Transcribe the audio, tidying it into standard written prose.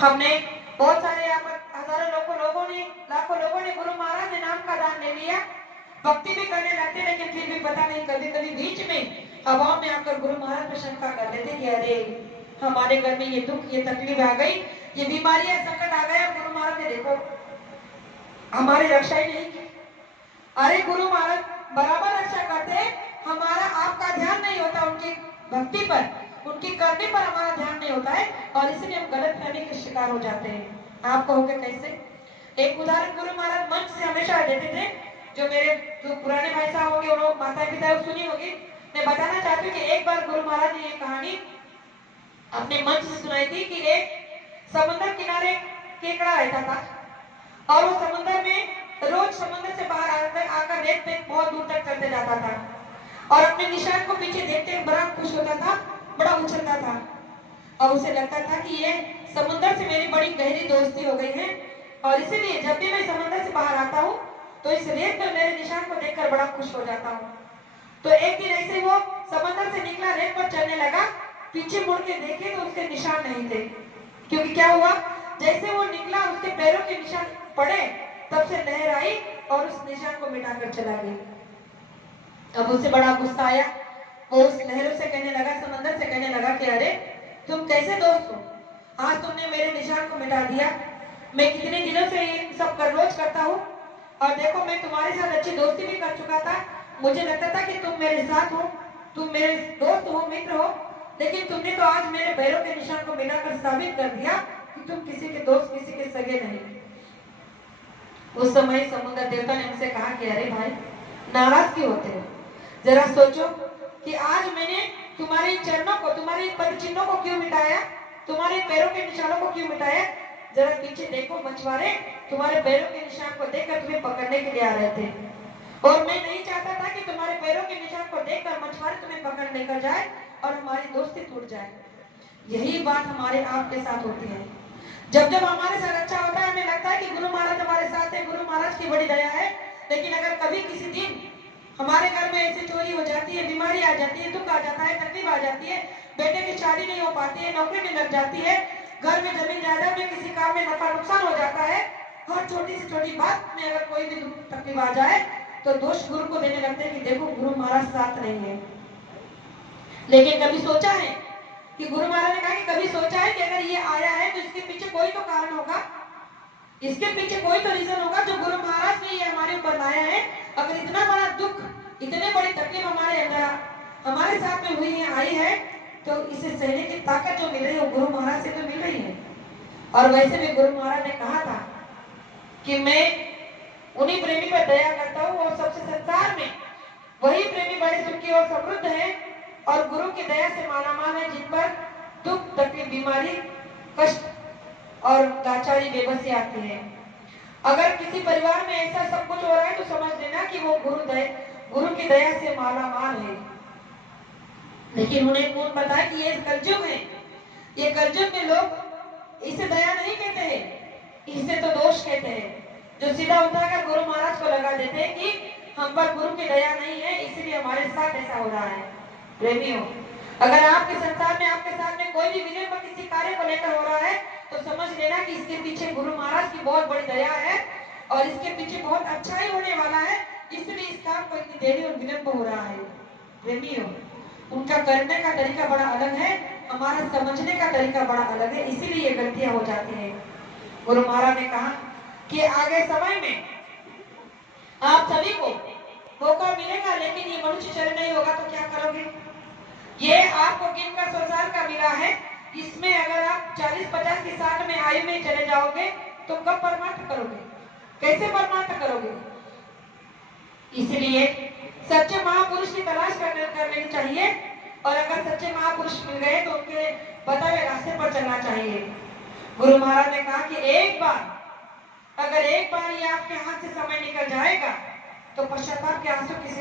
हमने बहुत सारे यहाँ पर हजारों लाखों लोगों ने गुरु महाराज ने नाम का दान ले लिया, भक्ति भी करने लगते, लेकिन फिर भी पता नहीं कभी कभी बीच में हवाओं में आकर गुरु महाराज पर शंका कर लेते कि अरे हमारे घर में ये दुख, ये तकलीफ आ गई, ये बीमारियां, संकट आ गया, गुरु महाराज ने देखो हमारी रक्षा ही नहीं की। अरे गुरु महाराज बराबर रक्षा करते, हमारा आपका ध्यान नहीं होता उनकी भक्ति पर, उनकी करने पर हमारा ध्यान नहीं होता है, और इसलिए हम गलत फहमी के शिकार हो जाते हैं। आप कहोगे कैसे? एक उदाहरण गुरु महाराज मंच से हमेशा देते थे, जो मेरे जो पुराने भाई साहब होंगे, उन्होंने माता पिता सुनी होगी। मैं बताना चाहती हूँ कि एक बार गुरु महाराज ने ये कहानी अपने मंच से सुनाई थी कि एक समुद्र किनारे केकड़ा रहता था, और वो समुद्र में रोज समुद्र से बाहर आकर रेत पे बहुत दूर तक चलते जाता था, और अपने निशान को पीछे देखते बड़ा खुश होता था, बड़ा उछलता था, और उसे लगता था कि ये समुद्र से मेरी बड़ी गहरी दोस्ती हो गई है, और इसीलिए जब भी मैं समुद्र से बाहर आता हूँ तो इस रेत पर मेरे निशान को देखकर बड़ा खुश हो जाता हूँ। तो एक दिन ऐसे वो समुद्र से निकला, रेत पर चलने लगा, पीछे मुड़ के देखे तो उसके निशान नहीं थे, क्योंकि क्या हुआ, जैसे वो निकला उसके पैरों के निशान पड़े, तब से लहर आई और उस निशान को मिटाकर चला गया। अब उसे बड़ा गुस्सा आया, वो उस लहरों से कहने लगा, समंदर से कहने लगा कि अरे तुम कैसे दोस्त हो, आज तुमने मेरे निशान को मिटा दिया, मैं कितने दिनों से ये सब रोज करता हूँ, और देखो मैं तुम्हारे साथ अच्छी दोस्ती भी कर चुका था, मुझे लगता था कि तुम मेरे साथ हो, तुम मेरे दोस्त हो, मित्र हो, लेकिन तुमने तो आज मेरे पैरों के निशान को मिटाकर साबित कर दिया कि तुम किसी के दोस्त, किसी के सगे नहीं। उस समय समुद्र देवता ने उनसे कहा कि अरे भाई नाराज क्यों होते हो, जरा सोचो कि आज मैंने तुम्हारे चरणों को, तुम्हारे पद चिन्हों को क्यों मिटाया, तुम्हारे पैरों के निशानों को क्यों मिटाया, जरा पीछे देखो, मछुआरे तुम्हारे पैरों के निशान को देखकर तुम्हें पकड़ने के लिए आ रहे थे, और मैं नहीं चाहता था कि तुम्हारे पैरों के निशान को देखकर मछुआरे तुम्हें पकड़ लेकर जाए और हमारी दोस्ती टूट जाए। यही बात हमारे आपके साथ होती है, जब जब हमारे साथ अच्छा होता है हमें लगता है कि गुरु महाराज हमारे साथ है, गुरु महाराज की बड़ी दया है, लेकिन अगर कभी किसी दिन हमारे घर में ऐसी चोरी हो जाती है, बीमारी आ जाती है, दुख आ जाता है, तकलीफ आ जाती है, बेटे की शादी नहीं हो पाती है, नौकरी नहीं लग जाती है, घर में जमीन जायदाद में किसी काम में नफा नुकसान हो जाता है, हर छोटी से छोटी बात में अगर कोई भी तकलीफ आ जाए तो दोष गुरु को देने लगते हैं कि देखो गुरु महाराज साथ नहीं है। लेकिन कभी सोचा है कि गुरु महाराज ने कहा कि कभी सोचा है कि अगर ये आया है तो इसके पीछे कोई तो कारण होगा, इसके पीछे कोई तो रीजन होगा जो गुरु महाराज ने ये हमारे ऊपर लाया है। अगर इतना बड़ा दुख, इतने बड़ी तकलीफ हमारे अंदर, हमारे साथ में हुई है, आई है, तो इसे सहने की ताकत जो मिल रही है वो गुरु महाराज से तो मिल रही है। और वैसे भी गुरु महाराज ने कहा था कि मैं उन्हीं प्रेमी पर दया करता हूँ, और सबसे संसार में वही प्रेमी बड़े सुखी और समृद्ध है और गुरु की दया से मालामाल है, जिन पर दुख, तकलीफ, बीमारी, कष्ट और लाचारी, बेबसी आती है। अगर किसी परिवार में ऐसा सब कुछ हो रहा है तो समझ लेना कि वो गुरु की दया से मालामाल है। लेकिन उन्हें कौन बताए कि ये कलयुग है, ये कलयुग में लोग इसे दया नहीं कहते हैं, इसे तो दोष कहते हैं, जो सीधा उठाकर गुरु महाराज को लगा देते हैं कि हम पर गुरु की दया नहीं है, इसलिए हमारे साथ ऐसा हो रहा है। प्रेमियों, अगर आपके संसार में, आपके साथ में कोई भी विजय पर किसी कार्य को लेकर हो रहा है तो समझ लेना कि इसके पीछे गुरु महाराज की बहुत बड़ी दया है, और इसके पीछे बहुत अच्छा ही होने वाला है, इसलिए इस काम को इतनी देरी और विलंब हो रहा है। प्रेमियों, उनका करने का तरीका बड़ा अलग है, हमारा समझने का तरीका बड़ा अलग है, इसीलिए गलतियां हो जाती है। गुरु महाराज ने कहा कि आगे समय में आप सभी को मौका मिलेगा, लेकिन ये मनुष्य शरीर नहीं होगा तो क्या करोगे? ये आपको गिनकर संसार का मिला है, इसमें अगर आप 40, 50 की 60 में आयु में चले जाओगे तो कब परमार्थ करोगे, कैसे परमार्थ करोगे? इसलिए सच्चे महापुरुष की तलाश कर लेनी चाहिए, और अगर सच्चे महापुरुष मिल गए तो उनके बताए रास्ते पर चलना चाहिए। गुरु महाराज ने कहा कि अगर एक बार ये आपके हाथ से समय निकल जाएगा तो पश्चाताप के आंसू किसी